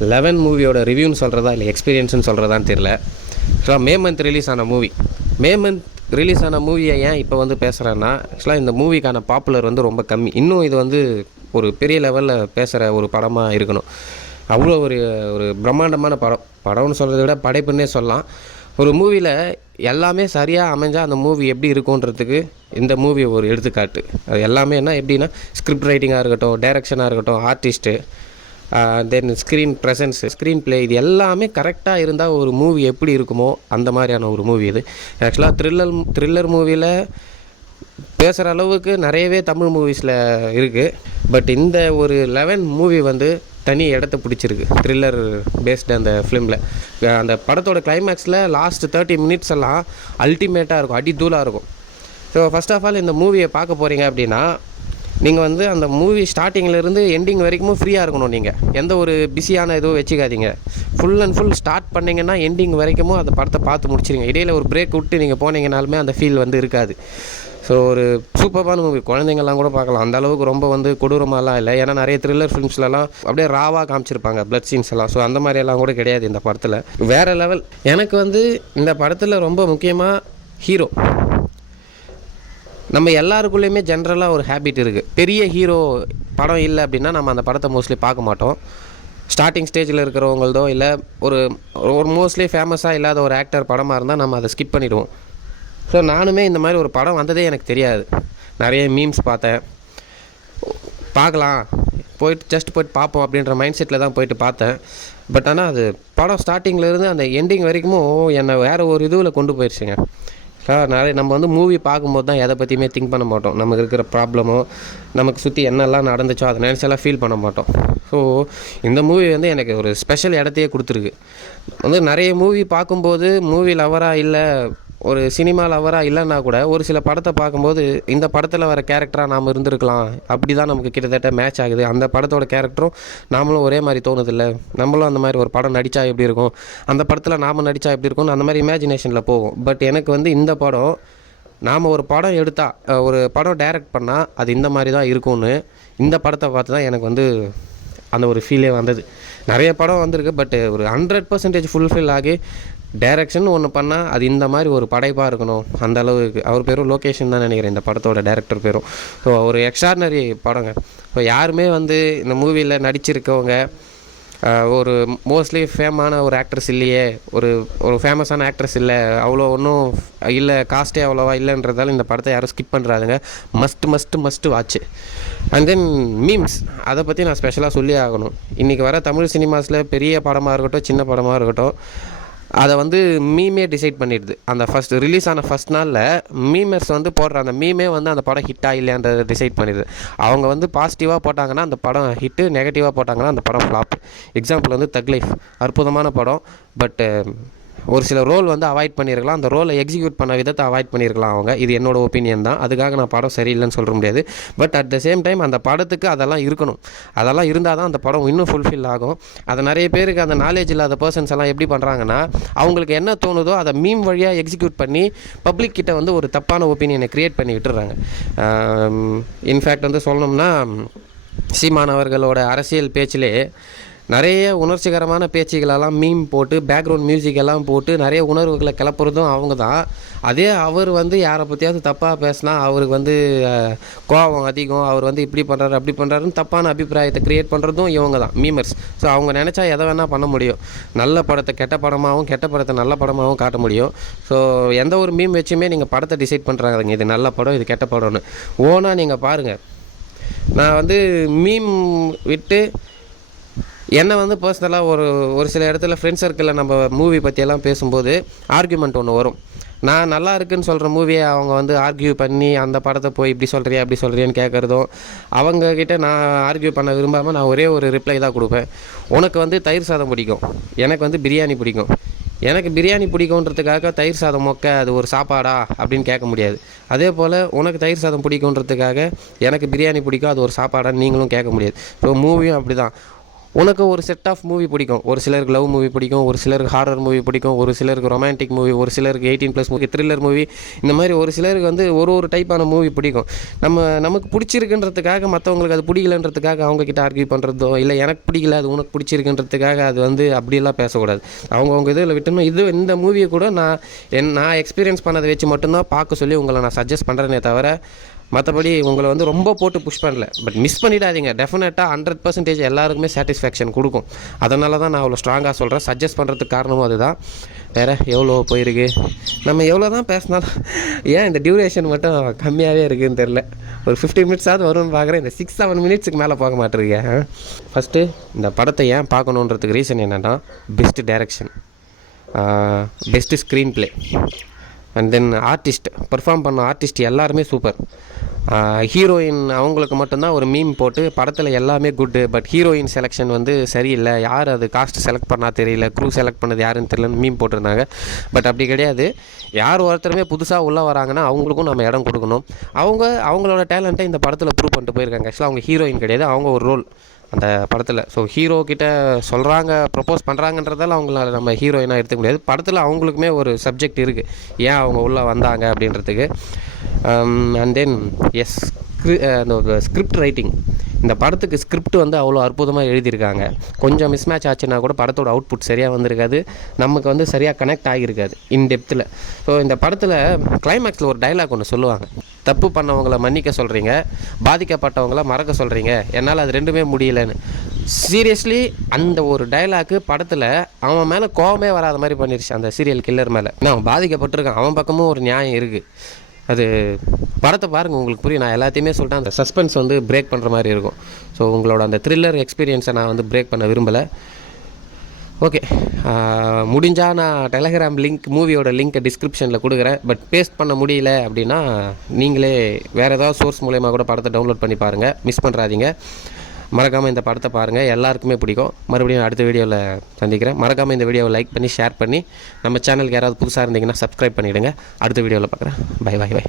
11 மூவியோட ரிவ்யூன்னு சொல்கிறதா இல்லை எக்ஸ்பீரியன்ஸ்னு சொல்கிறதான்னு தெரில. ஆக்சுவலாக மே மந்த் ரிலீஸ் ஆன மூவி. மே மந்த் ரிலீஸ் ஆன மூவியை ஏன் இப்போ வந்து பேசுகிறேன்னா, ஆக்சுவலாக இந்த மூவிக்கான பாப்புலர் வந்து ரொம்ப கம்மி. இன்னும் இது வந்து ஒரு பெரிய லெவலில் பேசுகிற ஒரு படமாக இருக்கணும். அவ்வளோ ஒரு ஒரு பிரம்மாண்டமான படம்னு சொல்கிறத விட படைப்புன்னே சொல்லலாம். ஒரு மூவியில் எல்லாமே சரியாக அமைஞ்சால் அந்த மூவி எப்படி இருக்குன்றதுக்கு இந்த மூவி ஒரு எடுத்துக்காட்டு. அது எல்லாமே என்ன எப்படின்னா, ஸ்கிரிப்ட் ரைட்டிங்காக இருக்கட்டும், டைரக்ஷனாக இருக்கட்டும், ஆர்டிஸ்ட்டு, தென் ஸ்க்ரீன் ப்ரெசன்ஸு, ஸ்க்ரீன் ப்ளே, இது எல்லாமே கரெக்டாக இருந்தால் ஒரு மூவி எப்படி இருக்குமோ அந்த மாதிரியான ஒரு மூவி இது. ஆக்சுவலாக த்ரில்லர் மூவியில் பேசுகிற அளவுக்கு நிறையவே தமிழ் மூவிஸில் இருக்குது. பட் இந்த ஒரு 11 மூவி வந்து தனி இடத்த பிடிச்சிருக்கு த்ரில்லர் பேஸ்டு அந்த ஃபிலிமில். அந்த படத்தோட கிளைமேக்ஸில் லாஸ்ட் 30 மினிட்ஸ் எல்லாம் அல்டிமேட்டாக இருக்கும், அடி தூளாக இருக்கும். ஸோ ஃபஸ்ட் ஆஃப் ஆல் இந்த மூவியை பார்க்க போகிறீங்க அப்படின்னா, நீங்கள் வந்து அந்த மூவி ஸ்டார்டிங்கிலேருந்து எண்டிங் வரைக்கும் ஃப்ரீயாக இருக்கணும். நீங்கள் எந்த ஒரு பிஸியான இதுவும் வச்சுக்காதீங்க. ஃபுல் அண்ட் ஃபுல் ஸ்டார்ட் பண்ணிங்கன்னா எண்டிங் வரைக்கும் அந்த படத்தை பார்த்து முடிச்சிருங்க. இடையில் ஒரு பிரேக் விட்டு நீங்கள் போனீங்கனாலுமே அந்த ஃபீல் வந்து இருக்காது. ஸோ ஒரு சூப்பரான மூவி, குழந்தைங்கள்லாம் கூட பார்க்கலாம். அந்த அளவுக்கு ரொம்ப வந்து கொடூரமாலாம் இல்லை. ஏன்னா நிறைய த்ரில்லர் ஃபிலிம்ஸ்லலாம் அப்படியே ராவாக காமிச்சிருப்பாங்க பிளட் சீன்ஸ் எல்லாம். ஸோ அந்த மாதிரியெல்லாம் கூட கிடையாது இந்த படத்தில். வேறு லெவல். எனக்கு வந்து இந்த படத்தில் ரொம்ப முக்கியமாக ஹீரோ. நம்ம எல்லாருக்குள்ளேயுமே ஜென்ரலாக ஒரு ஹேபிட் இருக்குது. பெரிய ஹீரோ படம் இல்லை அப்படின்னா நம்ம அந்த படத்தை மோஸ்ட்லி பார்க்க மாட்டோம். ஸ்டார்டிங் ஸ்டேஜில் இருக்கிறவங்களதோ இல்லை ஒரு மோஸ்ட்லி ஃபேமஸாக இல்லாத ஒரு ஆக்டர் படமாக இருந்தால் நம்ம அதை ஸ்கிப் பண்ணிவிடுவோம். ஸோ நானுமே இந்த மாதிரி ஒரு படம் வந்ததே எனக்கு தெரியாது. நிறைய மீம்ஸ் பார்த்தேன், பார்க்கலாம் போயிட்டு பார்ப்போம் அப்படின்ற மைண்ட் செட்டில் தான் போயிட்டு பார்த்தேன். பட் ஆனால் அது படம் ஸ்டார்டிங்லேருந்து அந்த எண்டிங் வரைக்கும் என்னை வேறு ஒரு இதுவில் கொண்டு போயிடுச்சுங்க. நிறைய நம்ம வந்து மூவி பார்க்கும்போது தான் எதை பற்றியுமே திங்க் பண்ண மாட்டோம். நமக்கு இருக்கிற ப்ராப்ளமோ, நமக்கு சுற்றி என்னெல்லாம் நடந்துச்சோ அதை நினச்செல்லாம் ஃபீல் பண்ண மாட்டோம். ஸோ இந்த மூவி வந்து எனக்கு ஒரு ஸ்பெஷல் இடத்தையே கொடுத்துருக்கு. வந்து நிறைய மூவி பார்க்கும்போது மூவி லவராக இல்லை, ஒரு சினிமா லவராக இல்லைன்னா கூட ஒரு சில படத்தை பார்க்கும்போது இந்த படத்தில் வர கேரக்டராக நாம் இருந்திருக்கலாம், அப்படி தான் நமக்கு கிட்டத்தட்ட மேட்ச் ஆகுது. அந்த படத்தோட கேரக்டரும் நாமளும் ஒரே மாதிரி தோணுதில்லை, நம்மளும் அந்த மாதிரி ஒரு படம் நடித்தா எப்படி இருக்கும், அந்த படத்தில் நாம் நடித்தா எப்படி இருக்கும்னு அந்த மாதிரி இமேஜினேஷனில் போகும். பட் எனக்கு வந்து இந்த படம், நாம் ஒரு படம் எடுத்தால், ஒரு படம் டைரக்ட் பண்ணால் அது இந்த மாதிரி தான் இருக்கும்னு இந்த படத்தை பார்த்து தான் எனக்கு வந்து அந்த ஒரு ஃபீலே வந்தது. நிறைய படம் வந்திருக்கு, பட் ஒரு 100% ஃபுல்ஃபில் ஆகி டைரக்ஷன் ஒன்று பண்ணால் அது இந்த மாதிரி ஒரு படைப்பாக இருக்கணும். அந்த அளவுக்கு அவர் பேரும் லோகேஷன் தான் நினைக்கிறேன், இந்த படத்தோட டைரக்டர் பேரும். ஸோ ஒரு எக்ஸ்ட்ராடினரி படங்க. ஸோ யாருமே வந்து இந்த மூவியில் நடிச்சிருக்கவங்க ஒரு மோஸ்ட்லி ஃபேமான ஒரு ஆக்ட்ரஸ் இல்லையே, ஒரு ஃபேமஸான ஆக்ட்ரஸ் இல்லை, அவ்வளோ ஒன்றும் இல்லை, காஸ்ட்டே அவ்வளோவா இல்லைன்றதால இந்த படத்தை யாரும் ஸ்கிப் பண்ணுறாதுங்க. Must watch. And then memes, அதை பற்றி நான் ஸ்பெஷலாக சொல்லி ஆகணும். இன்றைக்கி வர தமிழ் சினிமாஸில் பெரிய படமாக இருக்கட்டும், சின்ன படமாக இருக்கட்டும், அதை வந்து மீமே டிசைட் பண்ணிடுது. அந்த ரிலீஸ் ஆன ஃபஸ்ட் நாளில் மீமர்ஸ் வந்து போடுற அந்த மீமே வந்து அந்த படம் ஹிட்டாக இல்லையான்றதை டிசைட் பண்ணிடுது. அவங்க வந்து பாசிட்டிவாக போட்டாங்கன்னா அந்த படம் ஹிட்டு, நெகட்டிவாக போட்டாங்கன்னா அந்த படம் ஃப்ளாப். எக்ஸாம்பிள் வந்து தக் லைஃப், அற்புதமான படம். பட் ஒரு சில ரோல் வந்து அவாய்ட் பண்ணியிருக்கலாம், அந்த ரோலை எக்ஸிக்யூட் பண்ண விதத்தை அவாய்ட் பண்ணியிருக்கலாம் அவங்க. இது என்னோடய ஒப்பீனியன் தான். அதுக்காக நான் படம் சரியில்லைன்னு சொல்ல முடியாது. But at the same time அந்த படத்துக்கு அதெல்லாம் இருக்கணும். அதெல்லாம் இருந்தால் தான் அந்த படம் இன்னும் ஃபுல்ஃபில் ஆகும். அதை நிறைய பேருக்கு அந்த நாலேஜ் இல்லாத பர்சன்ஸ் எல்லாம் எப்படி பண்ணுறாங்கன்னா, அவங்களுக்கு என்ன தோணுதோ அதை மீம் வழியாக எக்ஸிக்யூட் பண்ணி பப்ளிக் கிட்ட வந்து ஒரு தப்பான ஒப்பீனியனை க்ரியேட் பண்ணி விட்டுறாங்க. இன்ஃபேக்ட் வந்து சொல்லணும்னா, சீமான் அவர்களோட அரசியல் பேச்சிலே நிறைய உணர்ச்சிகரமான பேச்சுகளெல்லாம் மீம் போட்டு பேக்ரவுண்ட் மியூசிக் எல்லாம் போட்டு நிறைய உணர்வுகளை கிளப்புறதும் அவங்க தான். அதே அவர் வந்து யாரை பற்றியாவது தப்பாக பேசினா அவருக்கு வந்து கோபம் அதிகம், அவர் வந்து இப்படி பண்ணுறாரு அப்படி பண்ணுறாருன்னு தப்பான அபிப்பிராயத்தை க்ரியேட் பண்ணுறதும் இவங்க தான், மீமர்ஸ். ஸோ அவங்க நினச்சா எதை வேணால் பண்ண முடியும். நல்ல படத்தை கெட்ட படமாகவும், கெட்ட படத்தை நல்ல படமாகவும் காட்ட முடியும். ஸோ எந்த ஒரு மீம் வச்சுமே நீங்கள் படத்தை டிசைட் பண்ணுறாங்க, இது நல்ல படம், இது கெட்ட படம்னு. ஓனாக நீங்கள் பாருங்கள். நான் வந்து மீம் விட்டு என்னை வந்து பர்சனலாக ஒரு சில இடத்துல ஃப்ரெண்ட் சர்க்கிளில் நம்ம மூவி பற்றியெல்லாம் பேசும்போது ஆர்கியூமெண்ட் ஒன்று வரும். நான் நல்லா இருக்குன்னு சொல்கிற மூவியை அவங்க வந்து ஆர்கியூ பண்ணி அந்த படத்தை போய் இப்படி சொல்கிறியா அப்படி சொல்கிறியான்னு கேட்குறதும், அவங்கக்கிட்ட நான் ஆர்கியூ பண்ண விரும்பாமல் நான் ஒரே ஒரு ரிப்ளை தான் கொடுப்பேன். உனக்கு வந்து தயிர் சாதம் பிடிக்கும், எனக்கு வந்து பிரியாணி பிடிக்கும். எனக்கு பிரியாணி பிடிக்குன்றதுக்காக தயிர் சாதம் மொக்க அது ஒரு சாப்பாடா அப்படின்னு கேட்க முடியாது. அதே போல் உனக்கு தயிர் சாதம் பிடிக்குன்றதுக்காக எனக்கு பிரியாணி பிடிக்கும் அது ஒரு சாப்பாடான்னு நீங்களும் கேட்க முடியாது. ஸோ மூவியும் அப்படி தான். உனக்கு ஒரு செட் ஆஃப் மூவி பிடிக்கும். ஒரு சிலருக்கு லவ் மூவி பிடிக்கும், ஒரு சிலருக்கு ஹாரர் மூவி பிடிக்கும், ஒரு சிலருக்கு ரொமான்டிக் மூவி, ஒரு சிலருக்கு 18+ மூவி, த்ரில்லர் மூவி, இந்த மாதிரி ஒரு சிலருக்கு வந்து ஒரு டைப்பான மூவி பிடிக்கும். நமக்கு பிடிச்சிருக்குன்றதுக்காக மற்றவங்களுக்கு அது பிடிக்கலன்றதுக்காக அவங்கக்கிட்ட ஆர்கியூ பண்ணுறதோ, இல்லை எனக்கு பிடிக்கல அது உனக்கு பிடிச்சிருக்குன்றதுக்காக அது வந்து அப்படியெல்லாம் பேசக்கூடாது. அவங்கவுங்க இதில் விட்டணும். இந்த மூவியை கூட நான் எக்ஸ்பீரியன்ஸ் பண்ணதை வச்சு மட்டும்தான் பார்க்க சொல்லி உங்களை நான் சஜஸ்ட் பண்ணுறேனே தவிர, மற்றபடி உங்களை வந்து ரொம்ப போட்டு புஷ் பண்ணல. பட் மிஸ் பண்ணிடாதீங்க. டெஃபினட்டாக 100% எல்லாருக்குமே சாட்டிஸ்ஃபேக்ஷன் கொடுக்கும். அதனால தான் நான் அவ்வளோ ஸ்ட்ராங்காக சொல்கிறேன். சஜஸ்ட் பண்ணுறதுக்கு காரணமும் அதுதான். வேறு எவ்வளோ போயிருக்கு, நம்ம எவ்வளோ தான் பேசினாலும் ஏன் இந்த டியூரேஷன் மட்டும் கம்மியாகவே இருக்குதுன்னு தெரில. ஒரு 50 மினிட்ஸாவது வரும்னு பார்க்குறேன். இந்த 6-7 மினிட்ஸுக்கு மேலே பார்க்க மாட்டேருக்கேன். ஃபஸ்ட்டு இந்த படத்தை ஏன் பார்க்கணுன்றதுக்கு ரீசன் என்னென்னா, best direction, best screen play, and then artist, perform பண்ண ஆர்டிஸ்ட் எல்லாருமே சூப்பர். ஹீரோயின் அவங்களுக்கு மட்டும்தான் ஒரு மீம் போட்டு படத்தில் எல்லாமே குட்டு, பட் ஹீரோயின் செலெக்ஷன் வந்து சரியில்லை, யார் அது காஸ்ட் செலக்ட் பண்ணால் தெரியல, க்ரூ செலக்ட் பண்ணது யாருன்னு தெரியலன்னு மீம் போட்டிருந்தாங்க. பட் அப்படி கிடையாது. யார் ஒருத்தருமே புதுசாக உள்ளே வராங்கன்னா அவங்களுக்கும் நம்ம இடம் கொடுக்கணும். அவங்களோட டேலண்ட்டை இந்த படத்தில் ப்ரூவ் பண்ணிட்டு போயிருக்காங்க. ஆக்சுவலாக அவங்க ஹீரோயின் கிடையாது, அவங்க ஒரு ரோல் அந்த படத்தில். ஸோ ஹீரோ கிட்ட சொல்கிறாங்க, ப்ரப்போஸ் பண்ணுறாங்கன்றதால அவங்கள நம்ம ஹீரோயினாக எடுத்துக்க முடியாது. படத்தில் அவங்களுக்குமே ஒரு சப்ஜெக்ட் இருக்குது, ஏன் அவங்க உள்ளே வந்தாங்க அப்படின்றதுக்கு. அண்ட் தென் அந்த ஸ்கிரிப்ட் ரைட்டிங், இந்த படத்துக்கு ஸ்கிரிப்ட் வந்து அவ்வளோ அற்புதமாக எழுதியிருக்காங்க. கொஞ்சம் மிஸ்மேட்ச் ஆச்சுன்னா கூட படத்தோட அவுட்புட் சரியாக வந்திருக்காது, நமக்கு வந்து சரியாக கனெக்ட் ஆகியிருக்காது இன்டெப்த்தில். ஸோ இந்த படத்தில் கிளைமேக்ஸில் ஒரு டைலாக் ஒன்று சொல்லுவாங்க, தப்பு பண்ணவங்களை மன்னிக்க சொல்கிறீங்க, பாதிக்கப்பட்டவங்கள மறக்க சொல்கிறீங்க, என்னால் அது ரெண்டுமே முடியலன்னு. சீரியஸ்லி அந்த ஒரு டைலாக்கு படத்தில் அவன் மேலே கோபமே வராத மாதிரி பண்ணிடுச்சு, அந்த சீரியல் கில்லர் மேலே. அவன் பாதிக்கப்பட்டிருக்கான், அவன் பக்கமும் ஒரு நியாயம் இருக்குது. அது படத்தை பாருங்கள், உங்களுக்கு புரியும். நான் எல்லாத்தையுமே சொல்லிட்டேன். அந்த சஸ்பென்ஸ் வந்து பிரேக் பண்ணுற மாதிரி இருக்கும். ஸோ உங்களோட அந்த த்ரில்லர் எக்ஸ்பீரியன்ஸை நான் வந்து பிரேக் பண்ண விரும்பலை. ஓகே, முடிஞ்சால் நான் டெலகிராம் லிங்க், மூவியோட லிங்க்கை டிஸ்கிரிப்ஷனில் கொடுக்குறேன். பட் பேஸ்ட் பண்ண முடியல அப்படின்னா நீங்களே வேறு ஏதாவது சோர்ஸ் மூலயமா கூட படத்தை டவுன்லோட் பண்ணி பாருங்கள், மிஸ் பண்ணுறாதீங்க. மறக்காமல் இந்த படத்தை பாருங்கள், எல்லாருக்குமே பிடிக்கும். மறுபடியும் அடுத்த வீடியோவில் சந்திக்கிறேன். மறக்காமல் இந்த வீடியோவை லைக் பண்ணி ஷேர் பண்ணி நம்ம சேனலுக்கு யாராவது புதுசாக இருந்தீங்கன்னா சப்ஸ்கிரைப் பண்ணிவிடுங்க. அடுத்த வீடியோவில் பார்க்குறேன். பை.